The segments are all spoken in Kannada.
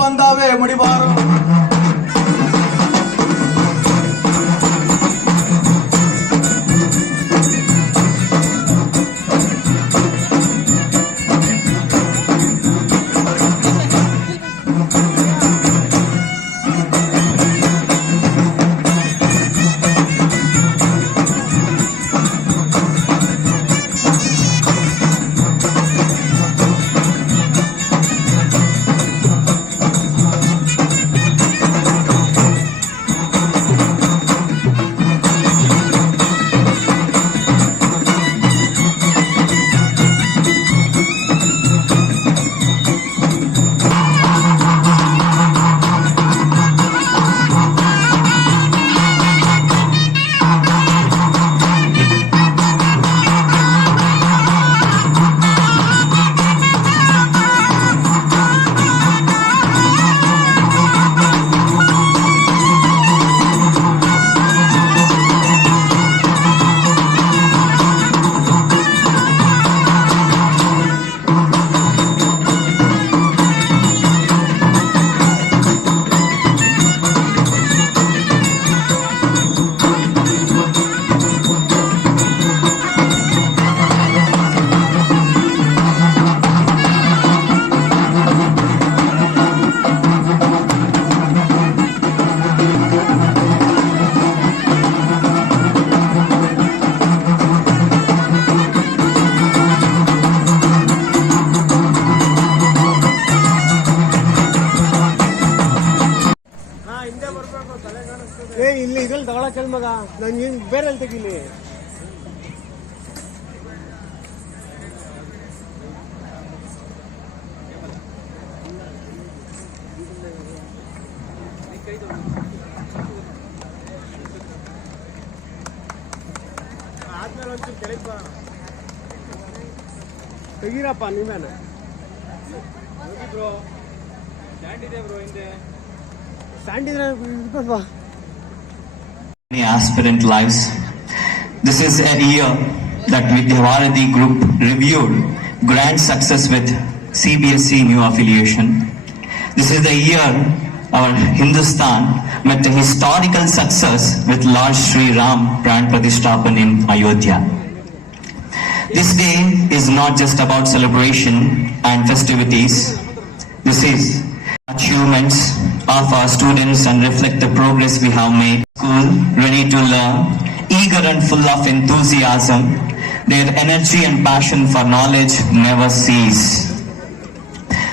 பந்தாவே முடிவாரும் ತೆಗೀರಪ್ಪ ನೀವೇನ ಸ್ಟ್ಯಾಂಡ್ ಇದ್ರೆ ಇರ್ಬೇಕಲ್ವಾ many aspirant lives. This is a year that Vidyavaradi Group reviewed grand success with CBSE E new affiliation. This is the year our Hindustan met a historical success with Lord Sri Ram Pran Pradishtapan in Ayodhya. This day is not just about celebration and festivities. This is achievements of our students and reflect the progress we have made. School, ready to learn, eager and full of enthusiasm. Their energy and passion for knowledge never cease.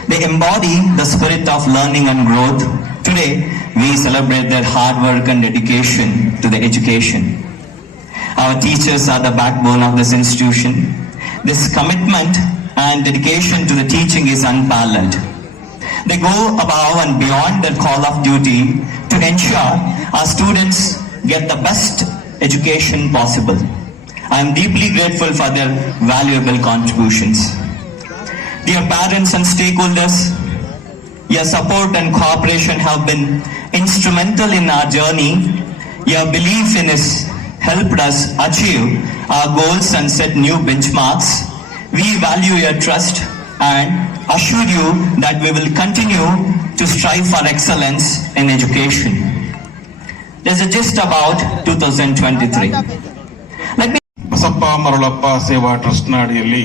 They embody the spirit of learning and growth. Today, we celebrate their hard work and dedication to the education. Our teachers are the backbone of this institution. This commitment and dedication to the teaching is unparalleled. They go above and beyond their call of duty to ensure our students get the best education possible. I am deeply grateful for their valuable contributions. Dear parents and stakeholders, your support and cooperation have been instrumental in our journey. Your belief in us helped us achieve our goals and set new benchmarks. We value your trust and assure you that we will continue to strive for excellence in education. There's a gist about 2023. Let me Basappa Maralappa ಸೇವಾ ಟ್ರಸ್ಟ್ನ ಅಡಿಯಲ್ಲಿ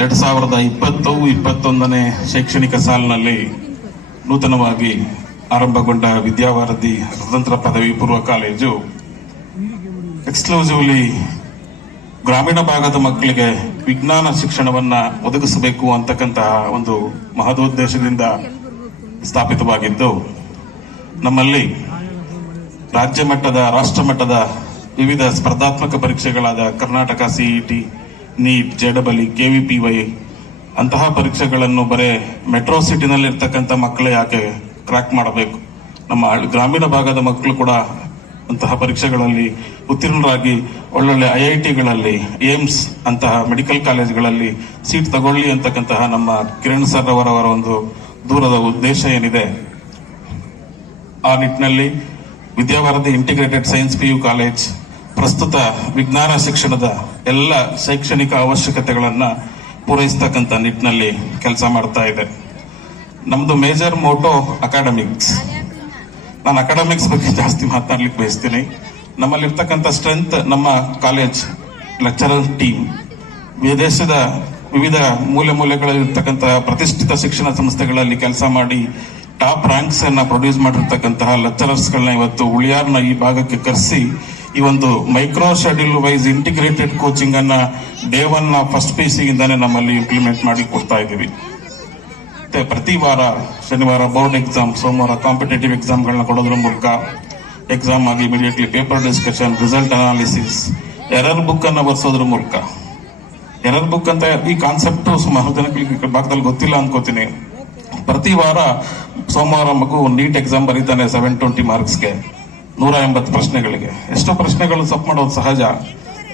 ಎರಡ್ ಸಾವಿರದ ಇಪ್ಪತ್ತು ಇಪ್ಪತ್ತೊಂದನೇ ಶೈಕ್ಷಣಿಕ ಸಾಲಿನಲ್ಲಿ ನೂತನವಾಗಿ ಆರಂಭಗೊಂಡ ವಿದ್ಯಾವಾರಧಿ ಸ್ವತಂತ್ರ ಪದವಿ ಪೂರ್ವ ಕಾಲೇಜು ಎಕ್ಸ್ಕ್ಲೂಸಿವ್ಲಿ ಗ್ರಾಮೀಣ ಭಾಗದ ಮಕ್ಕಳಿಗೆ ವಿಜ್ಞಾನ ಶಿಕ್ಷಣವನ್ನ ಒದಗಿಸಬೇಕು ಅಂತಕ್ಕಂತಹ ಒಂದು ಮಹದೋದ್ದೇಶದಿಂದ ಸ್ಥಾಪಿತವಾಗಿದ್ದು, ನಮ್ಮಲ್ಲಿ ರಾಜ್ಯ ಮಟ್ಟದ, ರಾಷ್ಟ್ರ ಮಟ್ಟದ ವಿವಿಧ ಸ್ಪರ್ಧಾತ್ಮಕ ಪರೀಕ್ಷೆಗಳಾದ ಕರ್ನಾಟಕ ಸಿಇಟಿ ನೀಟ್ ಜೆಡಬಲಿ ಕೆವಿಪಿವೈ ಅಂತಹ ಪರೀಕ್ಷೆಗಳನ್ನು ಬರೇ ಮೆಟ್ರೋ ಸಿಟಿನಲ್ಲಿರ್ತಕ್ಕಂಥ ಮಕ್ಕಳೇ ಯಾಕೆ ಕ್ರ್ಯಾಕ್ ಮಾಡಬೇಕು? ನಮ್ಮ ಗ್ರಾಮೀಣ ಭಾಗದ ಮಕ್ಕಳು ಕೂಡ ಅಂತಹ ಪರೀಕ್ಷೆಗಳಲ್ಲಿ ಉತ್ತೀರ್ಣರಾಗಿ ಒಳ್ಳೊಳ್ಳೆ ಐ ಐ ಟಿಗಳಲ್ಲಿ ಏಮ್ಸ್ ಅಂತಹ ಮೆಡಿಕಲ್ ಕಾಲೇಜ್ಗಳಲ್ಲಿ ಸೀಟ್ ತಗೊಳ್ಳಿ ಅಂತಕ್ಕಂತಹ ನಮ್ಮ ಕಿರಣ್ ಸರ್ ಅವರವರ ಒಂದು ದೂರದ ಉದ್ದೇಶ ಏನಿದೆ? ಆ ನಿಟ್ಟಿನಲ್ಲಿ Vidyavaradhi integrated science PU college ಪ್ರಸ್ತುತ ವಿಜ್ಞಾನ ಶಿಕ್ಷಣದ ಎಲ್ಲ ಶೈಕ್ಷಣಿಕ ಅವಶ್ಯಕತೆಗಳನ್ನು ಪೂರೈಸತಕ್ಕಂಥ ನಿಟ್ಟಿನಲ್ಲಿ ಕೆಲಸ ಮಾಡ್ತಾ ಇದೆ. ನಮ್ಮದು ಮೇಜರ್ ಮೋಟೋ ಅಕಾಡೆಮಿಕ್ಸ್ ನಾನು ಅಕಾಡೆಮಿಕ್ಸ್ ಬಗ್ಗೆ ಜಾಸ್ತಿ ಮಾತನಾಡ್ಲಿಕ್ಕೆ ಬಯಸ್ತೀನಿ. ನಮ್ಮಲ್ಲಿರ್ತಕ್ಕಂಥ ಸ್ಟ್ರೆಂತ್ ನಮ್ಮ ಕಾಲೇಜ್ ಲೆಕ್ಚರರ್ ಟೀಮ್ ವಿದೇಶದ ವಿವಿಧ ಮೂಲೆ ಮೂಲೆಗಳಲ್ಲಿರ್ತಕ್ಕಂಥ ಪ್ರತಿಷ್ಠಿತ ಶಿಕ್ಷಣ ಸಂಸ್ಥೆಗಳಲ್ಲಿ ಕೆಲಸ ಮಾಡಿ ಟಾಪ್ ರ್ಯಾಂಕ್ಸ್ ಅನ್ನ ಪ್ರೊಡ್ಯೂಸ್ ಮಾಡಿರ್ತಕ್ಕಂತಹ ಲೆಕ್ಚರರ್ಸ್ ಗಳನ್ನ ಇವತ್ತು ಉಳಿಯಾರ್ನ ಈ ಭಾಗಕ್ಕೆ ಕರೆಸಿ ಈ ಒಂದು micro schedule wise integrated coaching ಅನ್ನ ಡೇ ಒನ್ ಫಸ್ಟ್ ಪಿ ಇಂದಾನೆ ನಮ್ಮಲ್ಲಿ ಇಂಪ್ಲಿಮೆಂಟ್ ಮಾಡಿ ಕೊಡ್ತಾ ಇದ್ದೀವಿ. ಮತ್ತೆ ಪ್ರತಿ ವಾರ ಶನಿವಾರ ಬೋರ್ಡ್ ಎಕ್ಸಾಮ್ ಸೋಮವಾರ ಕಾಂಪಿಟೇಟಿವ್ ಎಕ್ಸಾಮ್ಗಳನ್ನ ಕೊಡೋದ್ರ ಮೂಲಕ ಎಕ್ಸಾಮ್ ಆಗಿ immediately paper discussion result analysis error book ಅನ್ನ ಬರ್ಸೋದ್ರ ಮೂಲಕ ಎರರ್ ಬುಕ್ ಅಂತ ಈ ಕಾನ್ಸೆಪ್ಟ್ ಸುಮಾರು ಜನಕ್ಕೆ ಭಾಗದಲ್ಲಿ ಗೊತ್ತಿಲ್ಲ ಅನ್ಕೋತೀನಿ. ಪ್ರತಿ ವಾರ ಸೋಮವಾರ ಮಗು ನೀಟ್ ಎಕ್ಸಾಮ್ ಬರೀತಾನೆ ಸೆವೆನ್ ಟ್ವೆಂಟಿ ಮಾರ್ಕ್ಸ್ಗೆ ನೂರ ಎಂಬತ್ತು ಪ್ರಶ್ನೆಗಳಿಗೆ. ಎಷ್ಟೋ ಪ್ರಶ್ನೆಗಳು ತಪ್ಪು ಮಾಡೋದು ಸಹಜ.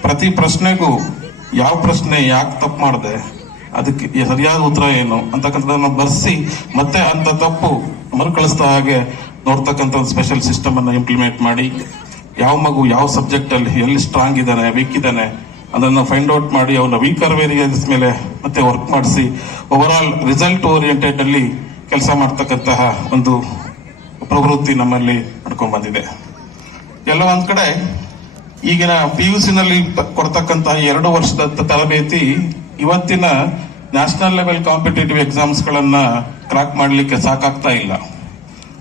ಪ್ರತಿ ಪ್ರಶ್ನೆಗೂ ಯಾವ ಪ್ರಶ್ನೆ ಯಾಕೆ ತಪ್ಪು ಮಾಡಿದೆ? ಅದಕ್ಕೆ ಸರಿಯಾದ ಉತ್ತರ ಏನು? ಅಂತಕ್ಕಂಥದ್ದನ್ನ ಬರ್ಸಿ, ಮತ್ತೆ ಅಂತ ತಪ್ಪು ಮರುಕಳಿಸ್ತಾ ಹಾಗೆ ನೋಡ್ತಕ್ಕಂಥ ಒಂದು ಸ್ಪೆಷಲ್ ಸಿಸ್ಟಮ್ ಅನ್ನ ಇಂಪ್ಲಿಮೆಂಟ್ ಮಾಡಿ, ಯಾವ ಮಗು ಯಾವ ಸಬ್ಜೆಕ್ಟ್ ಅಲ್ಲಿ ಎಲ್ಲಿ ಸ್ಟ್ರಾಂಗ್ ಇದ್ದಾನೆ ವೀಕ್ ಇದ್ದಾನೆ ಅದನ್ನು ಫೈಂಡ್ ಔಟ್ ಮಾಡಿ, ಅವನ ವೀಕರ್ ವೇರಿಯನ್ಸ್ ಮೇಲೆ ಮತ್ತೆ ವರ್ಕ್ ಮಾಡಿಸಿ ಓವರ್ ಆಲ್ ರಿಸಲ್ಟ್ ಓರಿಯೆಂಟೆಡ್ ಅಲ್ಲಿ ಕೆಲಸ ಮಾಡ್ತಕ್ಕಂತಹ ಒಂದು ಪ್ರವೃತ್ತಿ ನಮ್ಮಲ್ಲಿ ನಡ್ಕೊಂಡ್ ಬಂದಿದೆ. ಎಲ್ಲ ಒಂದ್ ಕಡೆ ಈಗಿನ ಪಿ ಯು ಸಿನಲ್ಲಿ ಕೊಡ್ತಕ್ಕಂತಹ ಎರಡು ವರ್ಷದ ತರಬೇತಿ ಇವತ್ತಿನ ನ್ಯಾಷನಲ್ ಲೆವೆಲ್ ಕಾಂಪಿಟೇಟಿವ್ ಎಕ್ಸಾಮ್ಸ್ ಗಳನ್ನ ಕ್ರಾಕ್ ಮಾಡಲಿಕ್ಕೆ ಸಾಕಾಗ್ತಾ ಇಲ್ಲ.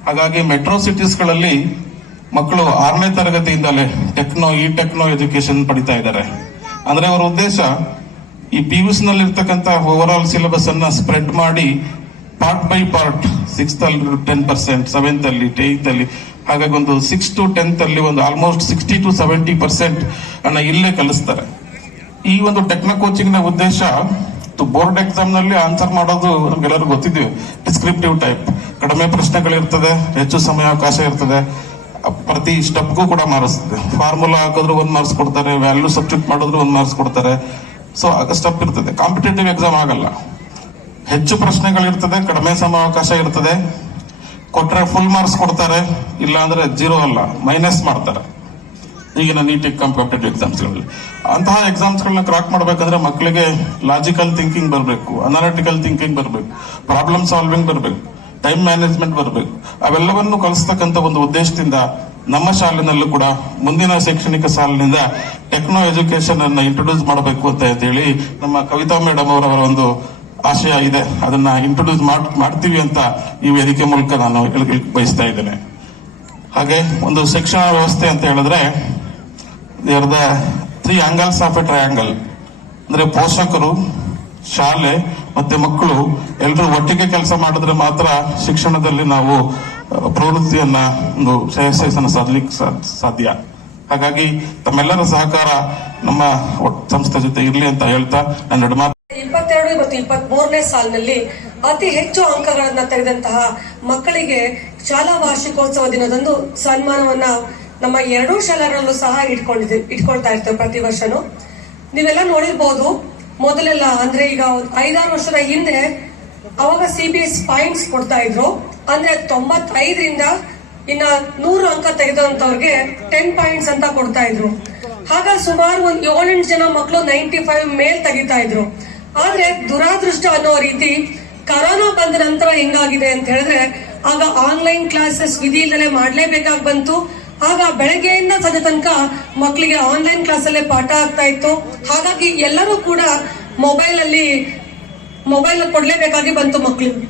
ಹಾಗಾಗಿ ಮೆಟ್ರೋ ಸಿಟೀಸ್ಗಳಲ್ಲಿ ಮಕ್ಕಳು ಆರನೇ ತರಗತಿಯಿಂದಲೇ ಟೆಕ್ನೋ ಇ ಟೆಕ್ನೋ ಎಜುಕೇಶನ್ ಪಡಿತಾ ಇದ್ದಾರೆ. ಅಂದ್ರೆ ಅವರ ಉದ್ದೇಶ ಈ ಪಿ ಯು ನಲ್ಲಿ ಇರ್ತಕ್ಕಂಥ ಓವರ್ ಆಲ್ ಸಿಲೆಬಸ್ ಅನ್ನ ಸ್ಪ್ರೆಡ್ ಮಾಡಿ ಪಾರ್ಟ್ ಬೈ ಪಾರ್ಟ್ ಸಿಕ್ಸ್ತ್ ಅಲ್ಲಿ ಟೆನ್ ಪರ್ಸೆಂಟ್ ಸೆವೆಂತ್ ಅಲ್ಲಿ ಏತ್ ಅಲ್ಲಿ, ಹಾಗಾಗಿ ಒಂದು ಸಿಕ್ಸ್ ಟು ಟೆಂತ್ ಅಲ್ಲಿ ಒಂದು almost sixty to seventy percent ಅನ್ನ ಇಲ್ಲೇ ಕಲಿಸ್ತಾರೆ. ಈ ಒಂದು ಟೆಕ್ನೋ ಕೋಚಿಂಗ್ನ ಉದ್ದೇಶ ಬೋರ್ಡ್ ಎಕ್ಸಾಮ್ನಲ್ಲಿ ಆನ್ಸರ್ ಮಾಡೋದು ನಮ್ಗೆಲ್ಲರಿಗೂ ಗೊತ್ತಿದ್ದೀವಿ ಡಿಸ್ಕ್ರಿಪ್ಟಿವ್ ಟೈಪ್ ಕಡಿಮೆ ಪ್ರಶ್ನೆಗಳಿರ್ತದೆ, ಹೆಚ್ಚು ಸಮಯ ಅವಕಾಶ ಇರ್ತದೆ. ಪ್ರತಿ ಸ್ಟೆಪ್ಗೂ ಕೂಡ ಮಾರಿಸ್ತದೆ ಫಾರ್ಮುಲಾ ಹಾಕಿದ್ರು ಒಂದು ಮಾರ್ಕ್ಸ್ ಕೊಡ್ತಾರೆ ವ್ಯಾಲ್ಯೂ ಸಬ್ಜೆಕ್ಟ್ ಮಾಡಿದ್ರು ಒಂದು ಮಾರ್ಕ್ಸ್ ಕೊಡ್ತಾರೆ. ಸೊ ಸ್ಟೆಪ್ ಇರ್ತದೆ. ಕಾಂಪಿಟೇಟಿವ್ ಎಕ್ಸಾಮ್ ಆಗಲ್ಲ. ಹೆಚ್ಚು ಪ್ರಶ್ನೆಗಳಿರ್ತದೆ, ಕಡಿಮೆ ಸಮಯಾವಕಾಶ ಇರ್ತದೆ. ಕೊಟ್ಟರೆ ಫುಲ್ ಮಾರ್ಕ್ಸ್ ಕೊಡ್ತಾರೆ. ಇಲ್ಲ ಅಂದ್ರೆ ಜೀರೋ ಅಲ್ಲ. ಮೈನಸ್ ಮಾಡ್ತಾರೆ. ಈಗಿನ ನೀಟ್ ಕಾಂಪಿಟೇಟಿವ್ ಎಕ್ಸಾಮ್ಸ್ಗಳಲ್ಲಿ ಅಂತಹ ಎಕ್ಸಾಮ್ಸ್ಗಳನ್ನ ಕ್ರಾಕ್ ಮಾಡಬೇಕಂದ್ರೆ ಮಕ್ಕಳಿಗೆ ಲಾಜಿಕಲ್ ಥಿಂಕಿಂಗ್ ಬರಬೇಕು ಅನಾಲಿಟಿಕಲ್ ಥಿಂಕಿಂಗ್ ಬರಬೇಕು ಪ್ರಾಬ್ಲಮ್ ಸಾಲ್ವಿಂಗ್ ಬರಬೇಕು ಟೈಮ್ ಮ್ಯಾನೇಜ್ಮೆಂಟ್ ಬರಬೇಕು. ಅವೆಲ್ಲವನ್ನು ಕಲಿಸ್ತಕ್ಕಂಥ ಒಂದು ಉದ್ದೇಶದಿಂದ ನಮ್ಮ ಶಾಲೆನಲ್ಲೂ ಕೂಡ ಮುಂದಿನ ಶೈಕ್ಷಣಿಕ ಸಾಲಿನಿಂದ ಟೆಕ್ನೋ ಎಜುಕೇಶನ್ ಅನ್ನ ಇಂಟ್ರೊಡ್ಯೂಸ್ ಮಾಡಬೇಕು ಅಂತ ಹೇಳಿ ನಮ್ಮ ಕವಿತಾ ಮೇಡಮ್ ಅವರವರ ಒಂದು ಆಶಯ ಇದೆ. ಅದನ್ನ ಇಂಟ್ರೊಡ್ಯೂಸ್ ಮಾಡ್ತೀವಿ ಅಂತ ಈ ವೇದಿಕೆ ಮೂಲಕ ನಾನು ಬಯಸ್ತಾ ಇದ್ದೇನೆ. ಹಾಗೆ ಒಂದು ಶಿಕ್ಷಣ ವ್ಯವಸ್ಥೆ ಅಂತ ಹೇಳಿದ್ರೆ are the three angles of a triangle ಅಂದ್ರೆ ಪೋಷಕರು, ಶಾಲೆ ಮತ್ತೆ ಮಕ್ಕಳು ಎಲ್ಲರೂ ಒಟ್ಟಿಗೆ ಕೆಲಸ ಮಾಡಿದ್ರೆ ಮಾತ್ರ ಶಿಕ್ಷಣದಲ್ಲಿ ನಾವು ಪ್ರವೃತ್ತಿಯನ್ನು ಒಂದು ಶ್ರೇಯಸ್ಸನ್ನು ಸಾಧಲಿಕ್ಕೆ ಸಾಧ್ಯ. ಹಾಗಾಗಿ ತಮ್ಮೆಲ್ಲರ ಸಹಕಾರ ನಮ್ಮ ಸಂಸ್ಥೆ ಜೊತೆ ಇರಲಿ ಅಂತ ಹೇಳ್ತಾ ನನ್ನ ಇಪ್ಪತ್ತೆರಡು ಮತ್ತು ಇಪ್ಪತ್ತ್ ಮೂರನೇ ಸಾಲಿನಲ್ಲಿ ಅತಿ ಹೆಚ್ಚು ಅಂಕಗಳನ್ನ ತೆಗೆದಂತಹ ಮಕ್ಕಳಿಗೆ ಶಾಲಾ ವಾರ್ಷಿಕೋತ್ಸವ ದಿನದಂದು ಸನ್ಮಾನವನ್ನ ನಮ್ಮ ಎರಡೂ ಶಾಲೆಗಳಲ್ಲೂ ಸಹ ಇಟ್ಕೊಂಡಿದ್ದೆ, ಇಟ್ಕೊಳ್ತಾ ಇರ್ತೇವೆ ಪ್ರತಿ ವರ್ಷನೂ. ನೀವೆಲ್ಲ ನೋಡಿರ್ಬೋದು, ಮೊದಲೆಲ್ಲ ಅಂದ್ರೆ ಈಗ ಐದಾರು ವರ್ಷದ ಹಿಂದೆ ಅವಾಗ ಸಿ ಬಿ ಎಸ್ ಪಾಯಿಂಟ್ಸ್ ಕೊಡ್ತಾ ಇದ್ರು. ಅಂದ್ರೆ ತೊಂಬತ್ತೈದರಿಂದ ಇನ್ನ ನೂರು ಅಂಕ ತೆಗೆದಂತವ್ರಿಗೆ ಟೆನ್ ಪಾಯಿಂಟ್ಸ್ ಅಂತ ಕೊಡ್ತಾ ಇದ್ರು. ಆಗ ಸುಮಾರು ಒಂದ್ ಏಳೆಂಟು ಜನ ಮಕ್ಕಳು ನೈಂಟಿ ಫೈವ್ ಮೇಲ್ ತೆಗಿತಾ ಇದ್ರು. ಆದ್ರೆ ದುರಾದೃಷ್ಟ ಅನ್ನೋ ರೀತಿ ಕರೋನಾ ಬಂದ ನಂತರ ಹೆಂಗಾಗಿದೆ ಅಂತ ಹೇಳಿದ್ರೆ, ಆಗ ಆನ್ಲೈನ್ ಕ್ಲಾಸಸ್ ವಿಧಿ ಇಲ್ಲದೆ ಮಾಡಲೇಬೇಕಾಗಿ ಬಂತು. ಆಗ ಬೆಳಗ್ಗೆಯಿಂದ ಸದ್ಯ ತನಕ ಮಕ್ಕಳಿಗೆ ಆನ್ಲೈನ್ ಕ್ಲಾಸ್ ಅಲ್ಲೇ ಪಾಠ ಆಗ್ತಾ ಇತ್ತು. ಹಾಗಾಗಿ ಎಲ್ಲರೂ ಕೂಡ ಮೊಬೈಲ್ ಅಲ್ಲಿ ಮೊಬೈಲ್ ಕೊಡ್ಲೇಬೇಕಾಗಿ ಬಂತು ಮಕ್ಕಳಿಗೆ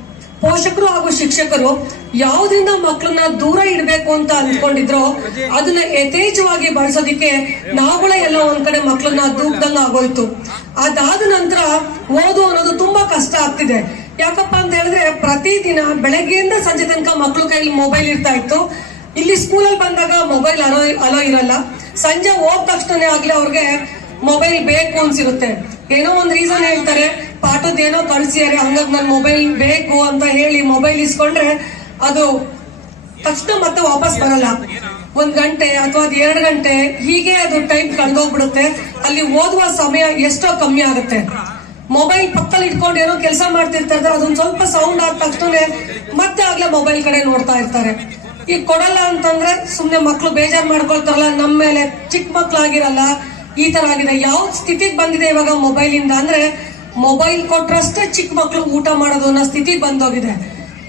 ಪೋಷಕರು ಹಾಗೂ ಶಿಕ್ಷಕರು ಯಾವುದರಿಂದ ಮಕ್ಕಳನ್ನ ದೂರ ಇಡಬೇಕು ಅಂತ ಅಂದ್ಕೊಂಡಿದ್ರೋ, ಅದನ್ನ ಯಥೇಚ್ಛವಾಗಿ ಬಳಸೋದಿಕ್ಕೆ ನಾವುಗಳೇ ಎಲ್ಲ ಒಂದ್ ಕಡೆ ಮಕ್ಕಳನ್ನ ದೂಕ್ದಂಗ ಆಗೋಯ್ತು. ಅದಾದ ನಂತರ ಓದು ಅನ್ನೋದು ತುಂಬಾ ಕಷ್ಟ ಆಗ್ತಿದೆ. ಯಾಕಪ್ಪ ಅಂತ ಹೇಳಿದ್ರೆ ಪ್ರತಿದಿನ ಬೆಳಗ್ಗೆಯಿಂದ ಸಂಜೆ ತನಕ ಮಕ್ಕಳು ಕೈಲಿ ಮೊಬೈಲ್ ಇರ್ತಾ ಇತ್ತು. ಇಲ್ಲಿ ಸ್ಕೂಲಲ್ಲಿ ಬಂದಾಗ ಮೊಬೈಲ್ ಅಲೋ ಅಲೋ ಇರಲ್ಲ. ಸಂಜೆ ಹೋದ ತಕ್ಷಣ ಆಗ್ಲಿ ಅವ್ರಿಗೆ ಮೊಬೈಲ್ ಬೇಕು ಅನ್ಸಿರುತ್ತೆ. ಏನೋ ಒಂದ್ ರೀಸನ್ ಹೇಳ್ತಾರೆ. ಪಾಠದ ಏನೋ ಕಳ್ಸಿದಾರೆ ಹಂಗಾಗಿ ನನ್ ಮೊಬೈಲ್ ಬೇಕು ಅಂತ ಹೇಳಿ ಮೊಬೈಲ್ ಇಸ್ಕೊಂಡ್ರೆ ಅದು ತಕ್ಷಣ ಮತ್ತೆ ವಾಪಸ್ ಬರಲ್ಲ. ಒಂದ್ ಗಂಟೆ ಅಥವಾ ಅದ್ ಎರಡ್ ಗಂಟೆ ಹೀಗೆ ಅದು ಟೈಮ್ ಕಳೆದೋಗ್ಬಿಡುತ್ತೆ. ಅಲ್ಲಿ ಓದುವ ಸಮಯ ಎಷ್ಟೋ ಕಮ್ಮಿ ಆಗುತ್ತೆ. ಮೊಬೈಲ್ ಪಕ್ಕದಲ್ಲಿ ಇಟ್ಕೊಂಡು ಏನೋ ಕೆಲಸ ಮಾಡ್ತಿರ್ತಾರೆ ಅದೊಂದು ಸ್ವಲ್ಪ ಸೌಂಡ್ ಆದ ತಕ್ಷಣ ಮತ್ತೆ ಆಗ್ಲೇ ಮೊಬೈಲ್ ಕಡೆ ನೋಡ್ತಾ ಇರ್ತಾರೆ. ಈಗ ಕೊಡಲ್ಲ ಅಂತಂದ್ರೆ ಸುಮ್ನೆ ಮಕ್ಳು ಬೇಜಾರ್ ಮಾಡ್ಕೊಳ್ತಾರಲ್ಲ ನಮ್ಮ ಮೇಲೆ ಚಿಕ್ಕ ಮಕ್ಳಾಗಿರಲ್ಲ, ಈ ತರ ಆಗಿದೆ. ಯಾವ ಸ್ಥಿತಿಗೆ ಬಂದಿದೆ ಇವಾಗ ಮೊಬೈಲ್ ಇಂದ ಅಂದ್ರೆ ಮೊಬೈಲ್ ಕೊಟ್ರಷ್ಟೇ ಚಿಕ್ಕ ಮಕ್ಳು ಊಟ ಮಾಡೋದು ಅನ್ನೋ ಸ್ಥಿತಿಗೆ ಬಂದೋಗಿದೆ.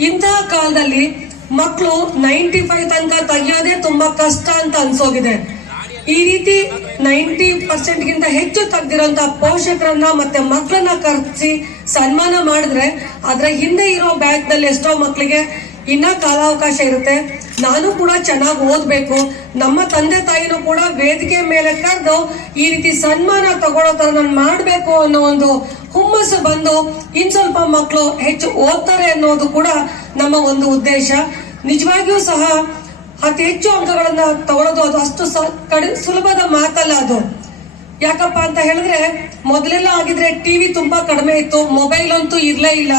ಇಂತಹ ಕಾಲದಲ್ಲಿ ಮಕ್ಕಳು ನೈಂಟಿ ಫೈವ್ ತನಕ ತೆಗಿಯೋದೇ ತುಂಬಾ ಕಷ್ಟ ಅಂತ ಅನ್ಸೋಗಿದೆ. ಈ ರೀತಿ ನೈಂಟಿ ಪರ್ಸೆಂಟ್ ಗಿಂತ ಹೆಚ್ಚು ತೆಗ್ದಿರೋಂತ ಪೋಷಕರನ್ನ ಮತ್ತೆ ಮಕ್ಕಳನ್ನ ಕರೆಸಿ ಸನ್ಮಾನ ಮಾಡಿದ್ರೆ ಅದ್ರ ಹಿಂದೆ ಇರೋ ಬ್ಯಾಗ್ನಲ್ಲಿ ಎಷ್ಟೋ ಮಕ್ಕಳಿಗೆ ಇನ್ನ ಕಾಲಾವಕಾಶ ಇರುತ್ತೆ. ನಾನು ಕೂಡ ಚೆನ್ನಾಗಿ ಓದ್ಬೇಕು. ನಮ್ಮ ತಂದೆ ತಾಯಿನೂ ಕೂಡ ವೇದಿಕೆ ಮೇಲೆ ಕರೆದು ಈ ರೀತಿ ಸನ್ಮಾನ ತಗೊಳ್ಳೋ ತರ ನಾನು ಮಾಡ್ಬೇಕು ಅನ್ನೋ ಒಂದು ಹುಮ್ಮಸ್ಸು ಬಂದು ಇನ್ ಸ್ವಲ್ಪ ಮಕ್ಕಳು ಹೆಚ್ಚು ಓದ್ತಾರೆ ಅನ್ನೋದು ಕೂಡ ನಮ್ಮ ಒಂದು ಉದ್ದೇಶ. ನಿಜವಾಗಿಯೂ ಸಹ ಅತಿ ಹೆಚ್ಚು ಅಂಕಗಳನ್ನ ತಗೊಳ್ಳೋದು ಅದು ಅಷ್ಟು ಸುಲಭದ ಮಾತಲ್ಲ ಅದು. ಯಾಕಪ್ಪ ಅಂತ ಹೇಳಿದ್ರೆ, ಮೊದಲೆಲ್ಲ ಆಗಿದ್ರೆ ಟಿವಿ ತುಂಬಾ ಕಡಿಮೆ ಇತ್ತು ಮೊಬೈಲ್ ಅಂತೂ ಇರ್ಲೇ ಇಲ್ಲ.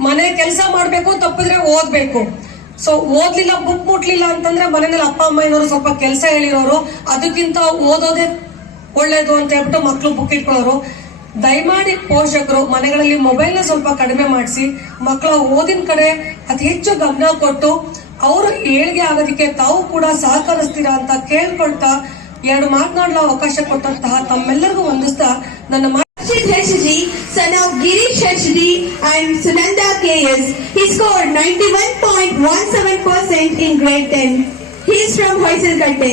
ಮನೆ ಕೆಲಸ ಮಾಡ್ಬೇಕು, ತಪ್ಪಿದ್ರೆ ಓದ್ಬೇಕು. ಸೊ ಓದ್ಲಿಲ್ಲ ಬುಕ್ ಮುಟ್ಲಿಲ್ಲ ಅಂತಂದ್ರೆ ಮನೆಯಲ್ಲಿ ಅಪ್ಪ, ಅಮ್ಮ ಏನೋರು ಸ್ವಲ್ಪ ಕೆಲಸ ಹೇಳಿರೋರು, ಅದಕ್ಕಿಂತ ಓದೋದೇ ಒಳ್ಳೇದು ಅಂತ ಹೇಳ್ಬಿಟ್ಟು ಮಕ್ಕಳು ಬುಕ್ ಇಟ್ಕೊಳ್ಳೋರು. ದಯಮಾಡಿ ಪೋಷಕರು, ಮನೆಗಳಲ್ಲಿ ಮೊಬೈಲ್ನ ಸ್ವಲ್ಪ ಕಡಿಮೆ ಮಾಡಿಸಿ ಮಕ್ಕಳ ಓದಿನ ಕಡೆ ಅತಿ ಹೆಚ್ಚು ಗಮನ ಕೊಟ್ಟು ಅವರು ಏಳಿಗೆ ಆಗೋದಕ್ಕೆ ತಾವು ಕೂಡ ಸಹಕರಿಸ್ತೀರಾ ಅಂತ ಕೇಳ್ಕೊಳ್ತಾ ಎರಡು ಮಾತನಾಡಲು ಅವಕಾಶ ಕೊಟ್ಟಂತಹ ತಮ್ಮೆಲ್ಲರಿಗೂ ಹೊಂದಿಸ್ತಾ ನನ್ನ Shashi ji ಸನಾವ್ Girish Shashi ji and Sunanda K S he score ninety one point one seven percent in great ten he's is from ಹೊಯ್ಸೂರು ಕಟ್ಟೆ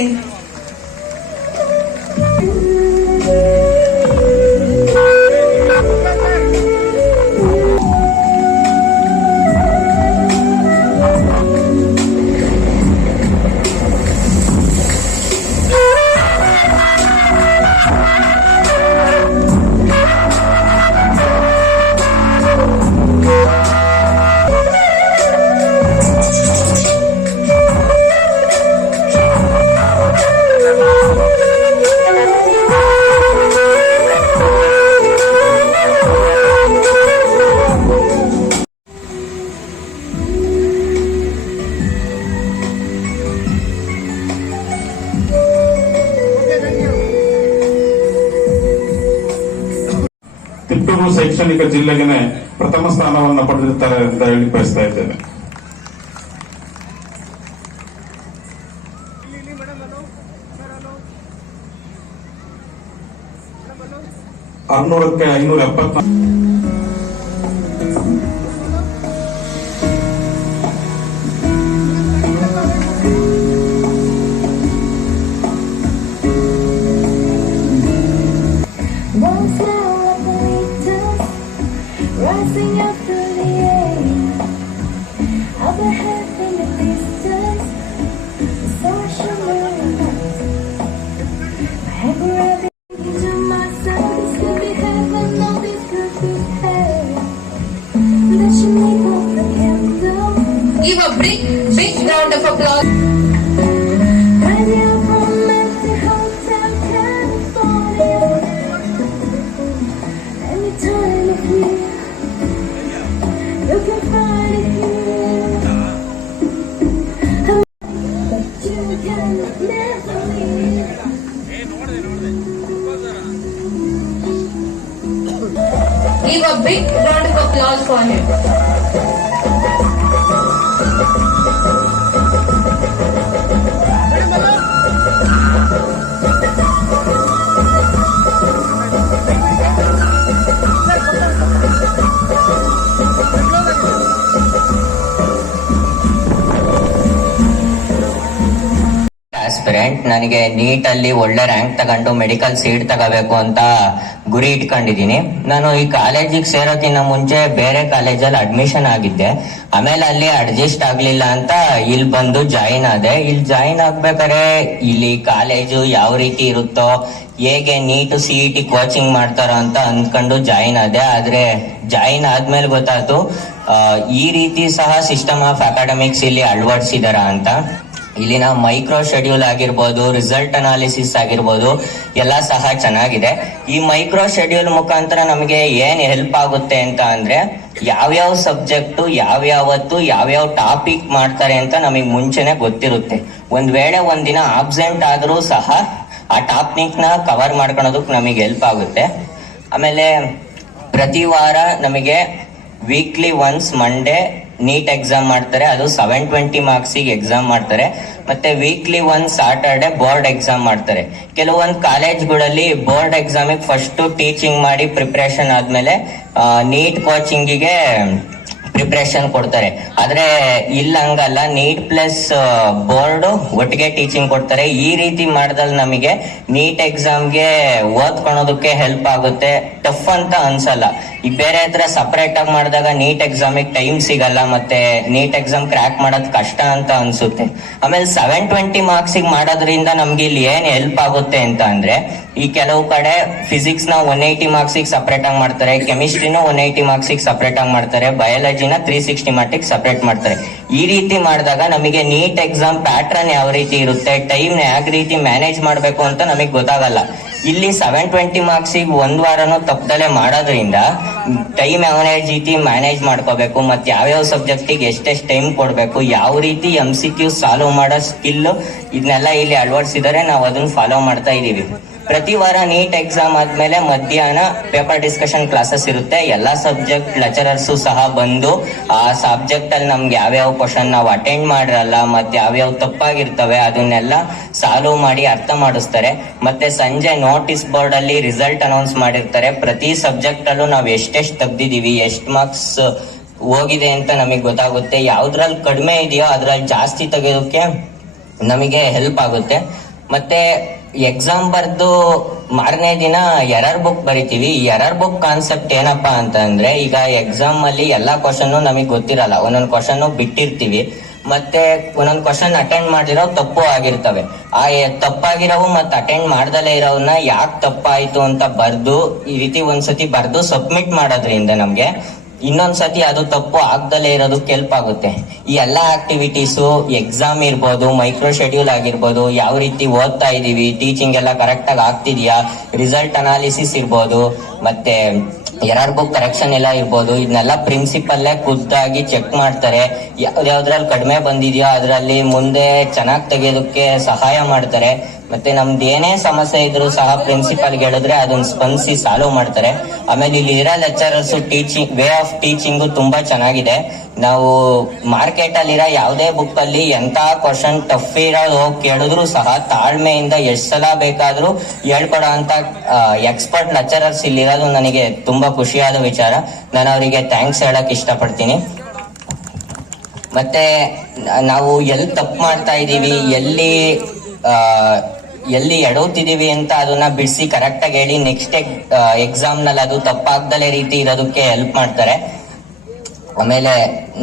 ಶೈಕ್ಷಣಿಕ ಜಿಲ್ಲೆಗೆ ಪ್ರಥಮ ಸ್ಥಾನವನ್ನು ಪಡೆದಿರ್ತಾರೆ ಅಂತ ಹೇಳಿ ಬಯಸ್ತಾ ಇದ್ದೇನೆ. ಆರ್ನೂರಕ್ಕೆ ಐನೂರ ಎಪ್ಪತ್ತ ನನಗೆ ನೀಟ್ ಅಲ್ಲಿ ಒಳ್ಳೆ ರ್ಯಾಂಕ್ ತಗೊಂಡು ಮೆಡಿಕಲ್ ಸೀಟ್ ತಗೋಬೇಕು ಅಂತ ಗುರಿ ಇಟ್ಕೊಂಡಿದೀನಿ ನಾನು ಈ ಕಾಲೇಜಿಗೆ ಸೇರೋಕ್ಕಿಂತ ಮುಂಚೆ ಬೇರೆ ಕಾಲೇಜಲ್ಲಿ ಅಡ್ಮಿಷನ್ ಆಗಿದ್ದೆ. ಆಮೇಲೆ ಅಲ್ಲಿ ಅಡ್ಜಸ್ಟ್ ಆಗ್ಲಿಲ್ಲ ಅಂತ ಇಲ್ಲಿ ಬಂದು ಜಾಯಿನ್ ಆದೆ. ಇಲ್ಲಿ ಜಾಯಿನ್ ಆಗ್ಬೇಕಾದ್ರೆ ಇಲ್ಲಿ ಕಾಲೇಜು ಯಾವ ರೀತಿ ಇರುತ್ತೋ, ಹೇಗೆ NEET C E T coaching ಮಾಡ್ತಾರೋ ಅಂತ ಅಂದ್ಕೊಂಡು ಜಾಯಿನ್ ಆದೆ. ಆದ್ರೆ ಜಾಯಿನ್ ಆದ್ಮೇಲೆ ಗೊತ್ತಾಯ್ತು ಈ ರೀತಿ ಸಹ ಸಿಸ್ಟಮ್ ಆಫ್ ಅಕಾಡೆಮಿಕ್ಸ್ ಇಲ್ಲಿ ಅಳವಡಿಸಿದಾರ ಅಂತ. ಇಲ್ಲಿನ ಮೈಕ್ರೋ ಶೆಡ್ಯೂಲ್ ಆಗಿರ್ಬೋದು, ರಿಸಲ್ಟ್ ಅನಾಲಿಸಿಸ್ ಆಗಿರ್ಬೋದು, ಎಲ್ಲ ಸಹ ಚೆನ್ನಾಗಿದೆ. ಈ ಮೈಕ್ರೋ ಶೆಡ್ಯೂಲ್ ಮುಖಾಂತರ ನಮಗೆ ಏನ್ ಹೆಲ್ಪ್ ಆಗುತ್ತೆ ಅಂತ ಅಂದ್ರೆ, ಯಾವ್ಯಾವ ಸಬ್ಜೆಕ್ಟ್, ಯಾವ್ಯಾವತ್ತು, ಯಾವ್ಯಾವ ಟಾಪಿಕ್ ಮಾಡ್ತಾರೆ ಅಂತ ನಮಗೆ ಮುಂಚೆನೆ ಗೊತ್ತಿರುತ್ತೆ. ಒಂದ್ ವೇಳೆ ಒಂದಿನ ಆಬ್ಸೆಂಟ್ ಆದ್ರೂ ಸಹ ಆ ಟಾಪಿಕ್ನ ಕವರ್ ಮಾಡ್ಕೊಳೋದಕ್ಕೆ ನಮಗೆ ಹೆಲ್ಪ್ ಆಗುತ್ತೆ. ಆಮೇಲೆ ಪ್ರತಿ ವಾರ ನಮಗೆ weekly once Monday NEET exam ಮಾಡ್ತಾರೆ, ಅದು ಸೆವೆನ್ ಟ್ವೆಂಟಿ ಮಾರ್ಕ್ಸಿಗೆ ಎಕ್ಸಾಮ್ ಮಾಡ್ತಾರೆ. ಮತ್ತೆ weekly one Saturday board exam ಮಾಡ್ತಾರೆ. ಕೆಲವೊಂದು ಕಾಲೇಜ್ಗಳಲ್ಲಿ ಬೋರ್ಡ್ ಎಕ್ಸಾಮಿಗೆ ಫಸ್ಟ್ ಟೀಚಿಂಗ್ ಮಾಡಿ ಪ್ರಿಪ್ರೇಷನ್ ಆದ್ಮೇಲೆ ನೀಟ್ ಕೋಚಿಂಗಿಗೆ ಪ್ರಿಪ್ರೇಷನ್ ಕೊಡ್ತಾರೆ. ಆದ್ರೆ ಇಲ್ಲ ಹಂಗಲ್ಲ ನೀಟ್ ಪ್ಲಸ್ ಬೋರ್ಡ್ ಒಟ್ಟಿಗೆ ಟೀಚಿಂಗ್ ಕೊಡ್ತಾರೆ. ಈ ರೀತಿ ಮಾಡಿದಲ್ಲಿ ನಮಗೆ ನೀಟ್ ಎಕ್ಸಾಮ್ಗೆ ಓದ್ಕೊಳೋದಕ್ಕೆ ಹೆಲ್ಪ್ ಆಗುತ್ತೆ. ಟಫ್ ಅಂತ ಅನ್ಸಲ್ಲ. ಈ ಬೇರೆ ಹತ್ರ ಸಪ್ರೇಟ್ ಆಗಿ ಮಾಡಿದಾಗ ನೀಟ್ ಎಕ್ಸಾಮಿಗೆ ಟೈಮ್ ಸಿಗಲ್ಲ ಮತ್ತೆ ನೀಟ್ ಎಕ್ಸಾಮ್ ಕ್ರ್ಯಾಕ್ ಮಾಡೋದ್ ಕಷ್ಟ ಅಂತ ಅನ್ಸುತ್ತೆ. ಆಮೇಲೆ ಸೆವೆನ್ ಟ್ವೆಂಟಿ ಮಾರ್ಕ್ಸಿಗೆ ಮಾಡೋದ್ರಿಂದ ನಮ್ಗೆ ಇಲ್ಲಿ ಏನ್ ಹೆಲ್ಪ್ ಆಗುತ್ತೆ ಅಂತ ಅಂದ್ರೆ, ಈ ಕೆಲವು ಕಡೆ ಫಿಸಿಕ್ಸ್ನ ಒನ್ ಏಯ್ಟಿ ಮಾರ್ಕ್ಸಿಗೆ ಸಪ್ರೇಟ್ ಆಗಿ ಮಾಡ್ತಾರೆ ಕೆಮಿಸ್ಟ್ರಿನೂ ಒನ್ ಏಯ್ಟಿ ಮಾರ್ಕ್ಸಿಗೆ ಸಪ್ರೇಟ್ ಆಗಿ ಮಾಡ್ತಾರೆ ಬಯಾಲಜಿನ ತ್ರೀ ಸಿಕ್ಸ್ಟಿ ಮಟ್ಟಿಗೆ ಸಪ್ರೇಟ್ ಮಾಡ್ತಾರೆ. ಈ ರೀತಿ ಮಾಡಿದಾಗ ನಮಗೆ ನೀಟ್ ಎಕ್ಸಾಮ್ ಪ್ಯಾಟ್ರನ್ ಯಾವ ರೀತಿ ಇರುತ್ತೆ ಟೈಮ್ ಯಾವ ರೀತಿ ಮ್ಯಾನೇಜ್ ಮಾಡಬೇಕು ಅಂತ ನಮಗೆ ಗೊತ್ತಾಗಲ್ಲ. ಇಲ್ಲಿ ಸೆವೆನ್ ಟ್ವೆಂಟಿ ಮಾರ್ಕ್ಸಿಗೆ ಒಂದ್ ವಾರನೂ ತಪ್ಪದಲ್ಲೇ ಮಾಡೋದ್ರಿಂದ ಟೈಮ್ ಯಾವ ರೀತಿ ಮ್ಯಾನೇಜ್ ಮಾಡ್ಕೋಬೇಕು, ಮತ್ತೆ ಯಾವ್ಯಾವ ಸಬ್ಜೆಕ್ಟಿಗೆ ಎಷ್ಟೆಷ್ಟು ಟೈಮ್ ಕೊಡಬೇಕು, ಯಾವ ರೀತಿ ಎಂ ಸಿ ಕ್ಯೂ ಸಾಲ್ವ್ ಮಾಡೋ ಸ್ಕಿಲ್ ಇದನ್ನೆಲ್ಲ ಇಲ್ಲಿ ಅಳವಡಿಸಿದರೆ ನಾವು ಅದನ್ನ ಫಾಲೋ ಮಾಡ್ತಾ ಇದೀವಿ. ಪ್ರತಿ ವಾರ ನೀಟ್ ಎಕ್ಸಾಮ್ ಆದ್ಮೇಲೆ ಮಧ್ಯಾಹ್ನ ಪೇಪರ್ ಡಿಸ್ಕಷನ್ ಕ್ಲಾಸಸ್ ಇರುತ್ತೆ. ಎಲ್ಲಾ ಸಬ್ಜೆಕ್ಟ್ ಲೆಕ್ಚರರ್ಸು ಸಹ ಬಂದು, ಆ ಸಬ್ಜೆಕ್ಟ್ ಅಲ್ಲಿ ನಮ್ಗೆ ಯಾವ್ಯಾವ ಕ್ವಶನ್ ನಾವು ಅಟೆಂಡ್ ಮಾಡಿರಲ್ಲ, ಮತ್ತೆ ಯಾವ್ಯಾವ ತಪ್ಪಾಗಿರ್ತವೆ ಅದನ್ನೆಲ್ಲ ಸಾಲ್ವ್ ಮಾಡಿ ಅರ್ಥ ಮಾಡಿಸ್ತಾರೆ. ಮತ್ತೆ ಸಂಜೆ ನೋಟಿಸ್ ಬೋರ್ಡ್ ಅಲ್ಲಿ ರಿಸಲ್ಟ್ ಅನೌನ್ಸ್ ಮಾಡಿರ್ತಾರೆ. ಪ್ರತಿ ಸಬ್ಜೆಕ್ಟ್ ಅಲ್ಲೂ ನಾವು ಎಷ್ಟೆಷ್ಟು ತೆಗ್ದಿದೀವಿ ಎಷ್ಟು ಮಾರ್ಕ್ಸ್ ಹೋಗಿದೆ ಅಂತ ನಮಗೆ ಗೊತ್ತಾಗುತ್ತೆ. ಯಾವ್ದ್ರಲ್ಲಿ ಕಡಿಮೆ ಇದೆಯೋ ಅದ್ರಲ್ಲಿ ಜಾಸ್ತಿ ತೆಗೆಯೋದಕ್ಕೆ ನಮಗೆ ಹೆಲ್ಪ್ ಆಗುತ್ತೆ. ಮತ್ತೆ ಎಕ್ಸಾಮ್ ಬರೆದು ಮಾರನೇ ದಿನ ಎರರ್ ಬುಕ್ ಬರಿತೀವಿ. ಎರರ್ ಬುಕ್ ಕಾನ್ಸೆಪ್ಟ್ ಏನಪ್ಪಾ ಅಂತಂದ್ರೆ, ಈಗ ಎಕ್ಸಾಮ್ ಅಲ್ಲಿ ಎಲ್ಲಾ ಕ್ವಶನ್ ನಮಗೆ ಗೊತ್ತಿರಲ್ಲ. ಒಂದೊಂದು ಕ್ವಶನ್ ಬಿಟ್ಟಿರ್ತೀವಿ. ಮತ್ತೆ ಒಂದೊಂದು ಕ್ವಶನ್ ಅಟೆಂಡ್ ಮಾಡಿರೋ ತಪ್ಪು ಆಗಿರ್ತವೆ. ಆ ತಪ್ಪಾಗಿರೋವು ಮತ್ತೆ ಅಟೆಂಡ್ ಮಾಡ್ದಲೇ ಇರೋವನ್ನ ಯಾಕೆ ತಪ್ಪಾಯ್ತು ಅಂತ ಬರ್ದು, ಈ ರೀತಿ ಒಂದ್ಸತಿ ಬರ್ದು ಸಬ್ಮಿಟ್ ಮಾಡೋದ್ರಿಂದ ನಮ್ಗೆ ಇನ್ನೊಂದ್ಸತಿ ಅದು ತಪ್ಪು ಆಗ್ದಲೇ ಇರೋದು ಹೆಲ್ಪ್ ಆಗುತ್ತೆ. ಈ ಎಲ್ಲಾ ಆಕ್ಟಿವಿಟೀಸು ಎಕ್ಸಾಮ್ ಇರ್ಬೋದು ಮೈಕ್ರೋ ಶೆಡ್ಯೂಲ್ ಆಗಿರ್ಬೋದು, ಯಾವ ರೀತಿ ಓದ್ತಾ ಇದೀವಿ ಟೀಚಿಂಗ್ ಎಲ್ಲ ಕರೆಕ್ಟಾಗಿ ಆಗ್ತಿದೆಯಾ ರಿಸಲ್ಟ್ ಅನಾಲಿಸಿಸ್ ಇರ್ಬೋದು, ಮತ್ತೆ ಎರಡ್ ಬುಕ್ ಕರೆಕ್ಷನ್ ಎಲ್ಲ ಇರ್ಬೋದು, ಇದನ್ನೆಲ್ಲ ಪ್ರಿನ್ಸಿಪಲ್ಲೇ ಖುದ್ದಾಗಿ ಚೆಕ್ ಮಾಡ್ತಾರೆ. ಯಾವ್ದ್ಯಾವ್ದ್ರಲ್ಲಿ ಕಡಿಮೆ ಬಂದಿದೆಯೋ ಅದರಲ್ಲಿ ಮುಂದೆ ಚೆನ್ನಾಗಿ ತೆಗೆಯೋದಕ್ಕೆ ಸಹಾಯ ಮಾಡ್ತಾರೆ. ಮತ್ತೆ ನಮ್ದು ಏನೇ ಸಮಸ್ಯೆ ಇದ್ರು ಸಹ ಪ್ರಿನ್ಸಿಪಾಲ್ ಹೇಳಿದ್ರೆ ಅದನ್ನ ಸ್ಪಂದಿಸಿ ಸಾಲ್ವ್ ಮಾಡ್ತಾರೆ. ಆಮೇಲೆ ಇಲ್ಲಿ ಇರೋ lecturers teaching way of teaching ತುಂಬಾ ಚೆನ್ನಾಗಿದೆ. ನಾವು ಮಾರ್ಕೆಟ್ ಅಲ್ಲಿರೋ ಯಾವುದೇ ಬುಕ್ ಅಲ್ಲಿ ಎಂತ ಕ್ವಶನ್ ಟಫ್ ಇರೋದು ಕೇಳಿದ್ರು ಸಹ ತಾಳ್ಮೆಯಿಂದ ಎಷ್ಟ್ ಸಲ ಬೇಕಾದ್ರೂ ಹೇಳ್ಕೊಡೋ ಅಂತ ಎಕ್ಸ್ಪರ್ಟ್ ಲೆಕ್ಚರರ್ಸ್ ಇಲ್ಲಿರೋದು ನನಗೆ ತುಂಬಾ ಖುಷಿಯಾದ ವಿಚಾರ. ನಾನು ಅವರಿಗೆ ಥ್ಯಾಂಕ್ಸ್ ಹೇಳಕ್ ಇಷ್ಟಪಡ್ತೀನಿ. ಮತ್ತೆ, ನಾವು ಎಲ್ಲಿ ತಪ್ಪು ಮಾಡ್ತಾ ಇದ್ದೀವಿ, ಎಲ್ಲಿ ಎಲ್ಲಿ ಎಡೋತಿದೀವಿ ಅಂತ ಅದನ್ನ ಬಿಡಿಸಿ ಕರೆಕ್ಟ್ ಆಗಿ ಹೇಳಿ ನೆಕ್ಸ್ಟ್ ಎಕ್ಸಾಮ್ನಲ್ಲಿ ಅದು ತಪ್ಪಾಗ್ದಲೇ ರೀತಿ ಇರೋದಕ್ಕೆ ಹೆಲ್ಪ್ ಮಾಡ್ತಾರೆ. ಆಮೇಲೆ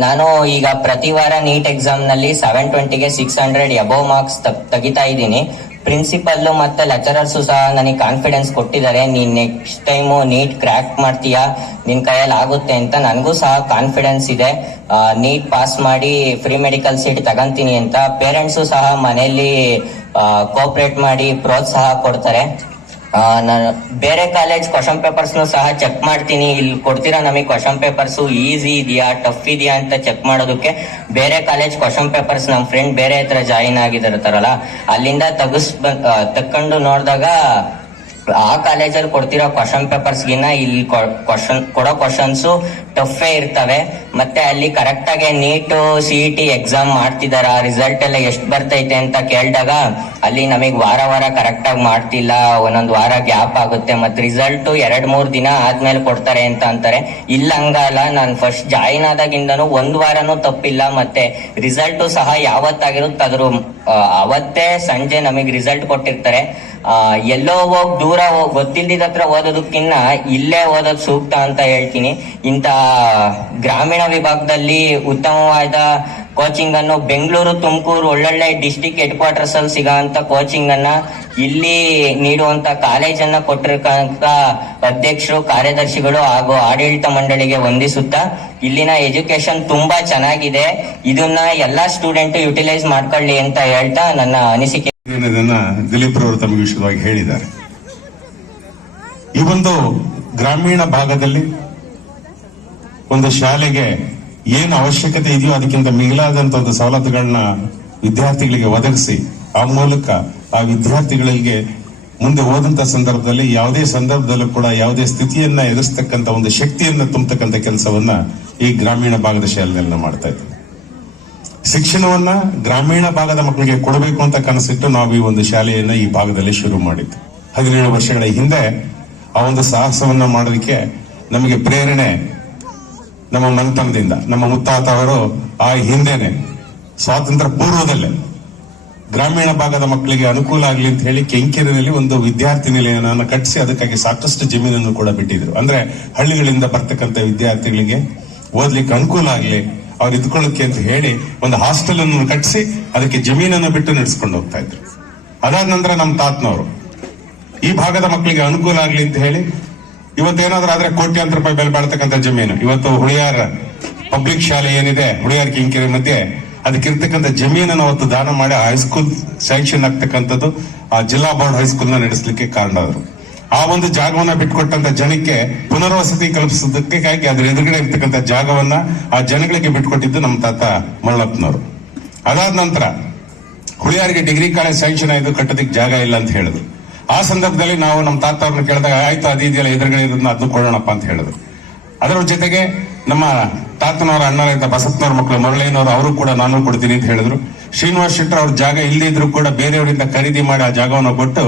ನಾನು ಈಗ ಪ್ರತಿ ವಾರ ನೀಟ್ ಎಕ್ಸಾಮ್ನಲ್ಲಿ ಸೆವೆನ್ ಟ್ವೆಂಟಿಗೆ ಸಿಕ್ಸ್ ಹಂಡ್ರೆಡ್ ಅಬೋವ್ ಮಾರ್ಕ್ಸ್ ತೆಗಿತಾ ಇದ್ದೀನಿ. ಪ್ರಿನ್ಸಿಪಲ್ ಮತ್ತೆ ಲೆಕ್ಚರರ್ಸು ಸಹ ನನಗೆ ಕಾನ್ಫಿಡೆನ್ಸ್ ಕೊಟ್ಟಿದ್ದಾರೆ. ನೀನ್ ನೆಕ್ಸ್ಟ್ ಟೈಮು ನೀಟ್ ಕ್ರ್ಯಾಕ್ ಮಾಡ್ತೀಯಾ? ನಿನ್ ಕೈಯಲ್ಲಿ ಆಗುತ್ತೆ ಅಂತ ನನಗೂ ಸಹ ಕಾನ್ಫಿಡೆನ್ಸ್ ಇದೆ. ನೀಟ್ ಪಾಸ್ ಮಾಡಿ ಫ್ರೀ ಮೆಡಿಕಲ್ ಸೀಟ್ ತಗಂತೀನಿ ಅಂತ ಪೇರೆಂಟ್ಸು ಸಹ ಮನೆಯಲ್ಲಿ ಕೋಪರೇಟ್ ಮಾಡಿ ಪ್ರೋತ್ಸಾಹ ಕೊಡ್ತಾರೆ. ನಾನು ಬೇರೆ ಕಾಲೇಜ್ ಕ್ವಶನ್ ಪೇಪರ್ಸ್ನು ಸಹ ಚೆಕ್ ಮಾಡ್ತೀನಿ. ಇಲ್ಲಿ ಕೊಡ್ತೀರಾ ನಮಗೆ ಕ್ವಶನ್ ಪೇಪರ್ಸ್ ಈಸಿ ಇದೆಯಾ? ಟಫ್ ಇದೆಯಾ ಅಂತ ಚೆಕ್ ಮಾಡೋದಕ್ಕೆ ಬೇರೆ ಕಾಲೇಜ್ ಕ್ವಶನ್ ಪೇಪರ್ಸ್ ನಮ್ಮ ಫ್ರೆಂಡ್ ಬೇರೆ ಹತ್ರ ಜಾಯಿನ್ ಆಗಿದಿರ್ತಾರಲ್ಲ, ಅಲ್ಲಿಂದ ತೆಗಿಸ್ ತಕ್ಕೊಂಡು ನೋಡಿದಾಗ ಆ ಕಾಲೇಜಲ್ಲಿ ಕೊಡ್ತಿರೋ ಕ್ವಶನ್ ಪೇಪರ್ಸ್ಗಿನ್ನ ಇಲ್ಲಿ ಕ್ವಶನ್ ಕೊಡೋ ಕ್ವಶನ್ಸ್ ಟಫೇ ಇರ್ತವೆ. ಮತ್ತೆ ಅಲ್ಲಿ ಕರೆಕ್ಟ್ ಆಗಿ NEET C E T exam ಮಾಡ್ತಿದಾರ. ರಿಸಲ್ಟ್ ಎಲ್ಲ ಎಷ್ಟು ಬರ್ತೈತೆ ಅಂತ ಕೇಳಿದಾಗ ಅಲ್ಲಿ ನಮಗೆ ವಾರ ವಾರ ಕರೆಕ್ಟ್ ಆಗಿ ಮಾಡ್ತಿಲ್ಲ. ಒಂದೊಂದು ವಾರ ಗ್ಯಾಪ್ ಆಗುತ್ತೆ. ಮತ್ತೆ ರಿಸಲ್ಟ್ ಎರಡ್ ಮೂರ್ ದಿನ ಆದ್ಮೇಲೆ ಕೊಡ್ತಾರೆ ಅಂತ ಅಂತಾರೆ. ಇಲ್ಲ ಹಂಗಲ್ಲ. ನಾನು ಫಸ್ಟ್ ಜಾಯಿನ್ ಆದಾಗಿಂದನು ಒಂದ್ ವಾರನೂ ತಪ್ಪಿಲ್ಲ. ಮತ್ತೆ ರಿಸಲ್ಟ್ ಸಹ ಯಾವತ್ತಾಗಿರುತ್ತೆ ಅದ್ರ ಅವತ್ತೇ ಸಂಜೆ ನಮಗೆ ರಿಸಲ್ಟ್ ಕೊಟ್ಟಿರ್ತಾರೆ. ಎಲ್ಲೋ ಹೋಗಿ ದೂರ ಗೊತ್ತಿಲ್ದಿದ ಹತ್ರ ಓದೋದಕ್ಕಿನ್ನ ಇಲ್ಲೇ ಓದೋದ್ ಸೂಕ್ತ ಅಂತ ಹೇಳ್ತೀನಿ. ಇಂತ ಗ್ರಾಮೀಣ ವಿಭಾಗದಲ್ಲಿ ಉತ್ತಮವಾದ ಕೋಚಿಂಗ್ ಅನ್ನು ಬೆಂಗಳೂರು, ತುಮಕೂರು ಒಳ್ಳೊಳ್ಳೆ ಡಿಸ್ಟಿಕ್ ಹೆಡ್ ಕ್ವಾರ್ಟರ್ಸ್ ಅಲ್ಲಿ ಸಿಗೋಂತ ಕೋಚಿಂಗ್ ಅನ್ನ ಇಲ್ಲಿ ನೀಡುವಂತ ಕಾಲೇಜನ್ನ ಕೊಟ್ಟಿರತಕ್ಕ ಅಧ್ಯಕ್ಷರು, ಕಾರ್ಯದರ್ಶಿಗಳು ಹಾಗೂ ಆಡಳಿತ ಮಂಡಳಿಗೆ ವಂದಿಸುತ್ತಾ ಇಲ್ಲಿನ ಎಜುಕೇಶನ್ ತುಂಬಾ ಚೆನ್ನಾಗಿದೆ. ಇದನ್ನ ಎಲ್ಲಾ ಸ್ಟೂಡೆಂಟ್ ಯುಟಿಲೈಸ್ ಮಾಡ್ಕೊಳ್ಳಿ ಅಂತ ಹೇಳ್ತಾ ನನ್ನ ಅನಿಸಿಕೆ. ದಿಲೀಪ್ ರವರು ತಮಗೆ ವಿಷಯವಾಗಿ ಹೇಳಿದ್ದಾರೆ. ಈ ಒಂದು ಗ್ರಾಮೀಣ ಭಾಗದಲ್ಲಿ ಒಂದು ಶಾಲೆಗೆ ಏನು ಅವಶ್ಯಕತೆ ಇದೆಯೋ ಅದಕ್ಕಿಂತ ಮಿಗಿಲಾದಂತ ಒಂದು ಸವಲತ್ತುಗಳನ್ನ ವಿದ್ಯಾರ್ಥಿಗಳಿಗೆ ಒದಗಿಸಿ, ಆ ಮೂಲಕ ಆ ವಿದ್ಯಾರ್ಥಿಗಳಿಗೆ ಮುಂದೆ ಹೋದಂತ ಸಂದರ್ಭದಲ್ಲಿ ಯಾವುದೇ ಸಂದರ್ಭದಲ್ಲೂ ಕೂಡ ಯಾವುದೇ ಸ್ಥಿತಿಯನ್ನ ಎದುರಿಸತಕ್ಕಂತ ಒಂದು ಶಕ್ತಿಯನ್ನ ತುಂಬತಕ್ಕಂತ ಕೆಲಸವನ್ನ ಈ ಗ್ರಾಮೀಣ ಭಾಗದ ಶಾಲೆಯಲ್ಲಿ ಮಾಡ್ತಾ ಇದ್ದೀವಿ ಶಿಕ್ಷಣವನ್ನ ಗ್ರಾಮೀಣ ಭಾಗದ ಮಕ್ಕಳಿಗೆ ಕೊಡಬೇಕು ಅಂತ ಕನಸಿಟ್ಟು ನಾವು ಈ ಒಂದು ಶಾಲೆಯನ್ನ ಈ ಭಾಗದಲ್ಲಿ ಶುರು ಮಾಡಿದ್ದು. ಹದಿನೇಳು ವರ್ಷಗಳ ಹಿಂದೆ ಆ ಒಂದು ಸಾಹಸವನ್ನ ಮಾಡೋದಕ್ಕೆ ನಮಗೆ ಪ್ರೇರಣೆ ನಮ್ಮ ಮನೆತನದಿಂದ, ನಮ್ಮ ಮುತ್ತಾತ ಅವರು ಆ ಹಿಂದೆನೆ, ಸ್ವಾತಂತ್ರ್ಯ ಪೂರ್ವದಲ್ಲೇ ಗ್ರಾಮೀಣ ಭಾಗದ ಮಕ್ಕಳಿಗೆ ಅನುಕೂಲ ಆಗಲಿ ಅಂತ ಹೇಳಿ ಕೆಂಕೆರೆಯಲ್ಲಿ ಒಂದು ವಿದ್ಯಾರ್ಥಿ ನಿಲಯವನ್ನು ಕಟ್ಟಿಸಿ ಅದಕ್ಕಾಗಿ ಸಾಕಷ್ಟು ಜಮೀನನ್ನು ಕೂಡ ಬಿಟ್ಟಿದ್ರು. ಅಂದ್ರೆ ಹಳ್ಳಿಗಳಿಂದ ಬರ್ತಕ್ಕಂಥ ವಿದ್ಯಾರ್ಥಿಗಳಿಗೆ ಓದ್ಲಿಕ್ಕೆ ಅನುಕೂಲ ಆಗಲಿ, ಅವ್ರು ಇದ್ಕೊಳ್ಳೋಕೆ ಅಂತ ಹೇಳಿ ಒಂದು ಹಾಸ್ಟೆಲ್ ಅನ್ನು ಕಟ್ಟಿಸಿ ಅದಕ್ಕೆ ಜಮೀನನ್ನು ಬಿಟ್ಟು ನಡೆಸ್ಕೊಂಡು ಹೋಗ್ತಾ ಇದ್ರು. ಅದಾದ ನಂತರ ನಮ್ಮ ತಾತನವರು, ಈ ಭಾಗದ ಮಕ್ಕಳಿಗೆ ಅನುಕೂಲ ಆಗಲಿ ಅಂತ ಹೇಳಿ ಇವತ್ತೇನಾದ್ರೂ ಆದ್ರೆ ಕೋಟ್ಯಾಂತರ ರೂಪಾಯಿ ಬೆಲೆ ಬಾಳ್ತಕ್ಕಂಥ ಜಮೀನು. ಇವತ್ತು ಹುಳಿಯಾರ ಪಬ್ಲಿಕ್ ಶಾಲೆ ಏನಿದೆ, ಹುಳಿಯಾರ್ ಕಿಂಕೆರೆ ಮಧ್ಯೆ ಅದಕ್ಕಿರ್ತಕ್ಕಂಥ ಜಮೀನನ್ನು ಅವತ್ತು ದಾನ ಮಾಡಿ ಹೈಸ್ಕೂಲ್ ಸ್ಯಾಂಕ್ಷನ್ ಆಗ್ತಕ್ಕಂಥದ್ದು ಆ ಜಿಲ್ಲಾ ಬೋರ್ಡ್ ಹೈಸ್ಕೂಲ್ನ ನಡೆಸಲಿಕ್ಕೆ ಕಾರಣ ಆದ್ರು ಆ ಒಂದು ಜಾಗವನ್ನ ಬಿಟ್ಕೊಟ್ಟಂತ ಜನಕ್ಕೆ ಪುನರ್ವಸತಿ ಕಲ್ಪಿಸೋದಕ್ಕಾಗಿ ಅದ್ರ ಎದುರುಗಡೆ ಇರ್ತಕ್ಕಂಥ ಜಾಗವನ್ನ ಆ ಜನಗಳಿಗೆ ಬಿಟ್ಕೊಟ್ಟಿದ್ದು ನಮ್ಮ ತಾತ ಮಳ್ಳಪ್ಪನವರು ಅದಾದ ನಂತರ ಹುಳಿಯಾರಿಗೆ ಡಿಗ್ರಿ ಕಾಲೇಜ್ ಸ್ಯಾಂಕ್ಷನ್ ಆಯ್ತು ಕಟ್ಟೋದಕ್ಕೆ ಜಾಗ ಇಲ್ಲ ಅಂತ ಹೇಳಿದ್ರು. ಆ ಸಂದರ್ಭದಲ್ಲಿ ನಾವು ನಮ್ಮ ತಾತ ಅವ್ರನ್ನ ಕೇಳಿದಾಗ, ಆಯ್ತು ಅದು ಇದೆಯಲ್ಲ, ಎದುರುಗಡೆ ಇರೋದನ್ನ ಅದನ್ನು ಕೊಡೋಣಪ್ಪ ಅಂತ ಹೇಳಿದ್ರು. ಅದರ ಜೊತೆಗೆ ನಮ್ಮ ತಾತನವರ ಅಣ್ಣರಾದ ಬಸಪ್ಪನವ್ರ ಮಕ್ಕಳು ಮುರಳಿನವರು ಅವರು ಕೂಡ ನಾನು ಕೊಡ್ತೀನಿ ಅಂತ ಹೇಳಿದ್ರು. ಶ್ರೀನಿವಾಸ್ ಶೆಟ್ಟರ್ ಅವ್ರ ಜಾಗ ಇಲ್ಲದೇ ಇದ್ರು ಕೂಡ ಬೇರೆಯವರಿಂದ ಖರೀದಿ ಮಾಡಿ ಆ ಜಾಗವನ್ನು ಕೊಟ್ಟು